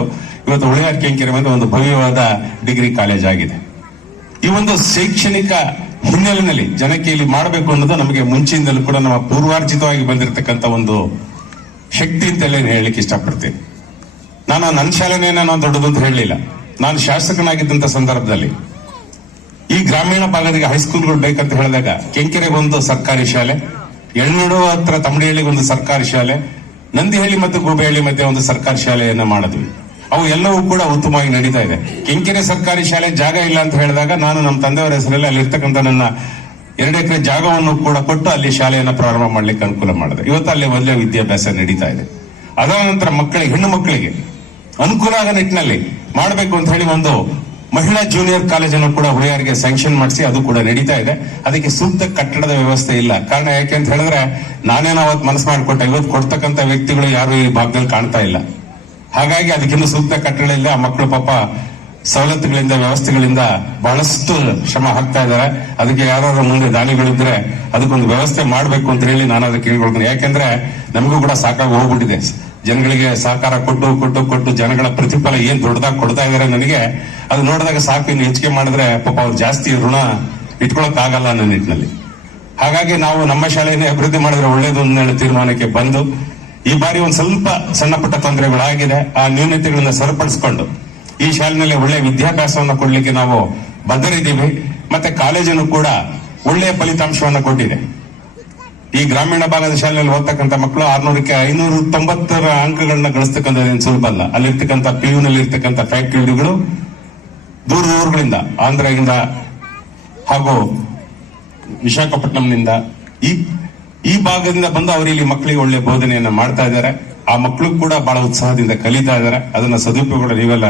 ಇವತ್ತು ಉಳಿಯಾರ್ ಕೆಂಕೆರೆ ಮೇಲೆ ಒಂದು ಭವ್ಯವಾದ ಡಿಗ್ರಿ ಕಾಲೇಜ್ ಆಗಿದೆ. ಈ ಒಂದು ಶೈಕ್ಷಣಿಕ ಹಿನ್ನೆಲೆಯಲ್ಲಿ ಜನಕ್ಕೆ ಇಲ್ಲಿ ಮಾಡಬೇಕು ಅನ್ನೋದು ನಮಗೆ ಮುಂಚಿನಿಂದಲೂ ಕೂಡ ನಮ್ಮ ಪೂರ್ವಾರ್ಜಿತವಾಗಿ ಬಂದಿರತಕ್ಕಂಥ ಒಂದು ಶಕ್ತಿ ಅಂತಲೇ ಹೇಳಲಿಕ್ಕೆ ಇಷ್ಟಪಡ್ತೀನಿ. ನಾನು ನನ್ನ ಶಾಲೆನೇ ನಾನು ದೊಡ್ಡದು ಅಂತ ಹೇಳಲಿಲ್ಲ. ನಾನು ಶಾಸಕನಾಗಿದ್ದಂತ ಸಂದರ್ಭದಲ್ಲಿ. ಈ ಗ್ರಾಮೀಣ ಭಾಗದಿಗೆ ಹೈಸ್ಕೂಲ್ಗಳು ಬೇಕಂತ ಹೇಳಿದಾಗ ಕೆಂಕೆರೆಗೆ ಒಂದು ಸರ್ಕಾರಿ ಶಾಲೆ ಎಳ್ನಡು ಹತ್ರ ತಮಡಿಹಳ್ಳಿಗೆ ಒಂದು ಸರ್ಕಾರಿ ಶಾಲೆ, ನಂದಿಹಳ್ಳಿ ಮತ್ತು ಗೋಬೆಹಳ್ಳಿ ಮಧ್ಯೆ ಒಂದು ಸರ್ಕಾರಿ ಶಾಲೆಯನ್ನ ಮಾಡಿದ್ವಿ. ಅವು ಎಲ್ಲವೂ ಕೂಡ ಉತ್ತಮವಾಗಿ ನಡೀತಾ ಇದೆ. ಕೆಂಕೆರೆ ಸರ್ಕಾರಿ ಶಾಲೆ ಜಾಗ ಇಲ್ಲ ಅಂತ ಹೇಳಿದಾಗ ನಾನು ನಮ್ಮ ತಂದೆಯವರ ಹೆಸರಲ್ಲಿ ಅಲ್ಲಿ ಇರ್ತಕ್ಕಂಥ ನನ್ನ ಎರಡು ಎಕರೆ ಜಾಗವನ್ನು ಕೂಡ ಕೊಟ್ಟು ಅಲ್ಲಿ ಶಾಲೆಯನ್ನು ಪ್ರಾರಂಭ ಮಾಡ್ಲಿಕ್ಕೆ ಅನುಕೂಲ ಮಾಡಿದೆ. ಇವತ್ತು ಅಲ್ಲಿ ಒಳ್ಳೆ ವಿದ್ಯಾಭ್ಯಾಸ ನಡೀತಾ ಇದೆ. ಅದಾದ ನಂತರ ಮಕ್ಕಳಿಗೆ, ಹೆಣ್ಣು ಮಕ್ಕಳಿಗೆ ಅನುಕೂಲ ಆಗೋ ನಿಟ್ಟಿನಲ್ಲಿ ಮಾಡಬೇಕು ಅಂತ ಹೇಳಿ ಒಂದು ಮಹಿಳಾ ಜೂನಿಯರ್ ಕಾಲೇಜನ್ನು ಕೂಡ ಹುಳಿಯಾರಿಗೆ ಸ್ಯಾಂಕ್ಷನ್ ಮಾಡಿಸಿ ಅದು ಕೂಡ ನಡೀತಾ ಇದೆ. ಅದಕ್ಕೆ ಸೂಕ್ತ ಕಟ್ಟಡದ ವ್ಯವಸ್ಥೆ ಇಲ್ಲ. ಕಾರಣ ಯಾಕೆ ಅಂತ ಹೇಳಿದ್ರೆ ನಾನೇನೋ ಅವತ್ತು ಮನಸ್ಸು ಮಾಡಿಕೊಟ್ಟೆ. ಇವತ್ತು ಕೊಡ್ತಕ್ಕಂಥ ವ್ಯಕ್ತಿಗಳು ಯಾರು ಈ ಭಾಗದಲ್ಲಿ ಕಾಣ್ತಾ ಇಲ್ಲ. ಹಾಗಾಗಿ ಅದಕ್ಕಿಂತ ಸೂಕ್ತ ಕಟ್ಟಡ ಇಲ್ಲ. ಆ ಮಕ್ಕಳು ಪಾಪ ಸವಲತ್ತುಗಳಿಂದ, ವ್ಯವಸ್ಥೆಗಳಿಂದ ಬಹಳಷ್ಟು ಶ್ರಮ ಹಾಕ್ತಾ ಇದ್ದಾರೆ. ಅದಕ್ಕೆ ಯಾರಾದ್ರೂ ಮುಂದೆ ದಾನಿಗಳಿದ್ರೆ ಅದಕ್ಕೊಂದು ವ್ಯವಸ್ಥೆ ಮಾಡಬೇಕು ಅಂತ ಹೇಳಿ ನಾನು ಅದಕ್ಕೆ ಕೇಳ್ಕೊಳ್ತೀನಿ ಯಾಕೆಂದ್ರೆ ನಮಗೂ ಕೂಡ ಸಾಕಾಗಿ ಹೋಗ್ಬಿಟ್ಟಿದೆ. ಜನಗಳಿಗೆ ಸಹಕಾರ ಕೊಟ್ಟು ಕೊಟ್ಟು ಕೊಟ್ಟು ಜನಗಳ ಪ್ರತಿಫಲ ಏನ್ ದೊಡ್ಡದಾಗಿ ಕೊಡ್ತಾ ಇದಾರೆ ನನಗೆ, ಅದು ನೋಡಿದಾಗ ಸಾಕು. ಇನ್ನು ಹೆಚ್ಚಿಗೆ ಮಾಡಿದ್ರೆ ಪಾಪ ಅವ್ರು ಜಾಸ್ತಿ ಋಣ ಇಟ್ಕೊಳಕ್ ಆಗಲ್ಲ ನಿಟ್ಟಿನಲ್ಲಿ. ಹಾಗಾಗಿ ನಾವು ನಮ್ಮ ಶಾಲೆಯನ್ನು ಅಭಿವೃದ್ಧಿ ಮಾಡಿದ್ರೆ ಒಳ್ಳೇದು ಅಂತ ತೀರ್ಮಾನಕ್ಕೆ ಬಂದು, ಈ ಬಾರಿ ಒಂದು ಸ್ವಲ್ಪ ಸಣ್ಣ ಪುಟ್ಟ ತೊಂದರೆಗಳಾಗಿದೆ. ಆ ನ್ಯೂನತೆಗಳನ್ನ ಸರಿಪಡಿಸಿಕೊಂಡು, ಈ ಶಾಲೆಯಲ್ಲಿ ಒಳ್ಳೆ ವಿದ್ಯಾಭ್ಯಾಸವನ್ನು ಕೊಡ್ಲಿಕ್ಕೆ ನಾವು ಬದ್ಧರಿದ್ದೀವಿ. ಮತ್ತೆ ಕಾಲೇಜನ್ನು ಕೂಡ ಒಳ್ಳೆಯ ಫಲಿತಾಂಶವನ್ನು ಕೊಟ್ಟಿದೆ. ಈ ಗ್ರಾಮೀಣ ಭಾಗದ ಶಾಲೆಯಲ್ಲಿ ಓದ್ತಕ್ಕಂಥ ಮಕ್ಕಳು ಆರ್ನೂರಕ್ಕೆ ಐನೂರ ತೊಂಬತ್ತರ ಅಂಕಗಳನ್ನ ಗಳಿಸ್ತಕ್ಕಂಥದ್ದೇನು ಸುಲಭ ಅಲ್ಲ. ಅಲ್ಲಿರ್ತಕ್ಕಂಥ ಪಿ ನಲ್ಲಿ ಇರ್ತಕ್ಕಂಥ ಫ್ಯಾಕ್ಟರಿಗಳು ದೂರ ದೂರಗಳಿಂದ, ಆಂಧ್ರದಿಂದ ಹಾಗೂ ವಿಶಾಖಪಟ್ಟಣಂನಿಂದ ಈ ಈ ಭಾಗದಿಂದ ಬಂದು ಅವರು ಇಲ್ಲಿ ಮಕ್ಕಳಿಗೆ ಒಳ್ಳೆ ಬೋಧನೆಯನ್ನ ಮಾಡ್ತಾ ಇದ್ದಾರೆ. ಆ ಮಕ್ಕಳು ಕೂಡ ಬಹಳ ಉತ್ಸಾಹದಿಂದ ಕಲಿತಾ ಇದ್ದಾರೆ. ಅದನ್ನ ಸದುಪಯೋಗ ನೀವೆಲ್ಲ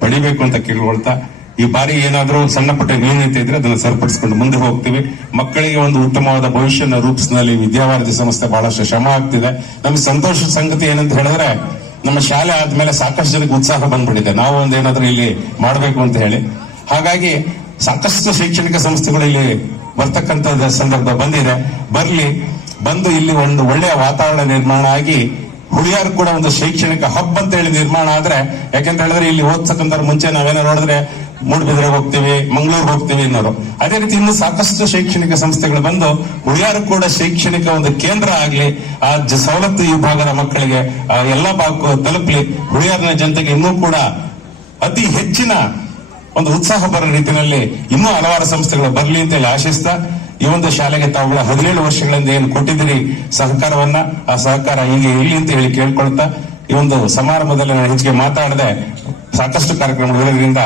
ಪಡಿಬೇಕು ಅಂತ ಕೇಳ್ಕೊಳ್ತಾ ಈ ಬಾರಿ ಏನಾದ್ರೂ ಸಣ್ಣ ಪುಟ್ಟ ನ್ಯೂನತೆ ಇದ್ರೆ ಅದನ್ನು ಸರಿಪಡಿಸಿಕೊಂಡು ಮುಂದೆ ಹೋಗ್ತೀವಿ. ಮಕ್ಕಳಿಗೆ ಒಂದು ಉತ್ತಮವಾದ ಭವಿಷ್ಯನ ರೂಪಿಸಿನಲ್ಲಿ ವಿದ್ಯಾವಾರ್ಧಿ ಸಂಸ್ಥೆ ಬಹಳಷ್ಟು ಶ್ರಮ ಆಗ್ತಿದೆ. ನಮ್ಗೆ ಸಂತೋಷದ ಸಂಗತಿ ಏನಂತ ಹೇಳಿದ್ರೆ, ನಮ್ಮ ಶಾಲೆ ಆದ್ಮೇಲೆ ಸಾಕಷ್ಟು ಜನಕ್ಕೆ ಉತ್ಸಾಹ ಬಂದ್ಬಿಟ್ಟಿದೆ. ನಾವು ಒಂದೇನಾದ್ರೂ ಇಲ್ಲಿ ಮಾಡಬೇಕು ಅಂತ ಹೇಳಿ. ಹಾಗಾಗಿ ಸಾಕಷ್ಟು ಶೈಕ್ಷಣಿಕ ಸಂಸ್ಥೆಗಳು ಇಲ್ಲಿ ಬರ್ತಕ್ಕಂಥ ಸಂದರ್ಭ ಬಂದಿದೆ. ಬರ್ಲಿ, ಬಂದು ಇಲ್ಲಿ ಒಂದು ಒಳ್ಳೆಯ ವಾತಾವರಣ ನಿರ್ಮಾಣ ಆಗಿ ಹುಳಿಯಾರು ಕೂಡ ಒಂದು ಶೈಕ್ಷಣಿಕ ಹಬ್ ಅಂತ ಹೇಳಿ ನಿರ್ಮಾಣ ಆದ್ರೆ, ಯಾಕೆಂತ ಹೇಳಿದ್ರೆ ಇಲ್ಲಿ ಓದ್ಸಕ್ಕಂತ ಮುಂಚೆ ನಾವೇನೋ ನೋಡಿದ್ರೆ ಮೂಡಬಿದ್ರೆ ಹೋಗ್ತೀವಿ ಮಂಗಳೂರು ಹೋಗ್ತೀವಿ ಅನ್ನೋರು. ಅದೇ ರೀತಿ ಇನ್ನು ಸಾಕಷ್ಟು ಶೈಕ್ಷಣಿಕ ಸಂಸ್ಥೆಗಳು ಬಂದು ಹುಳಿಯಾರು ಕೂಡ ಶೈಕ್ಷಣಿಕ ಒಂದು ಕೇಂದ್ರ ಆಗ್ಲಿ, ಆ ಸವಲತ್ತು ಈ ಭಾಗದ ಮಕ್ಕಳಿಗೆ ಎಲ್ಲ ಭಾಗ ತಲುಪಲಿ ಹುಳಿಯಾರಿನ ಜನತೆಗೆ ಇನ್ನೂ ಕೂಡ ಅತಿ ಹೆಚ್ಚಿನ ಒಂದು ಉತ್ಸಾಹ ಬರೋ ರೀತಿಯಲ್ಲಿ ಇನ್ನೂ ಹಲವಾರು ಸಂಸ್ಥೆಗಳು ಬರಲಿ ಅಂತ ಹೇಳಿ ಆಶಿಸ್ತಾ ಈ ಒಂದು ಶಾಲೆಗೆ ತಾವುಗಳ ಹದಿನೇಳು ವರ್ಷಗಳಿಂದ ಏನು ಕೊಟ್ಟಿದ್ದೀರಿ? ಸಹಕಾರವನ್ನ, ಆ ಸಹಕಾರ ಹೀಗೆ ಇರಲಿ ಅಂತ ಹೇಳಿ ಕೇಳ್ಕೊಳ್ತಾ ಈ ಒಂದು ಸಮಾರಂಭದಲ್ಲಿ ನಾನು ಹೆಚ್ಚಿಗೆ ಮಾತಾಡದೆ ಸಾಕಷ್ಟು ಕಾರ್ಯಕ್ರಮಗಳು ಇರೋದ್ರಿಂದ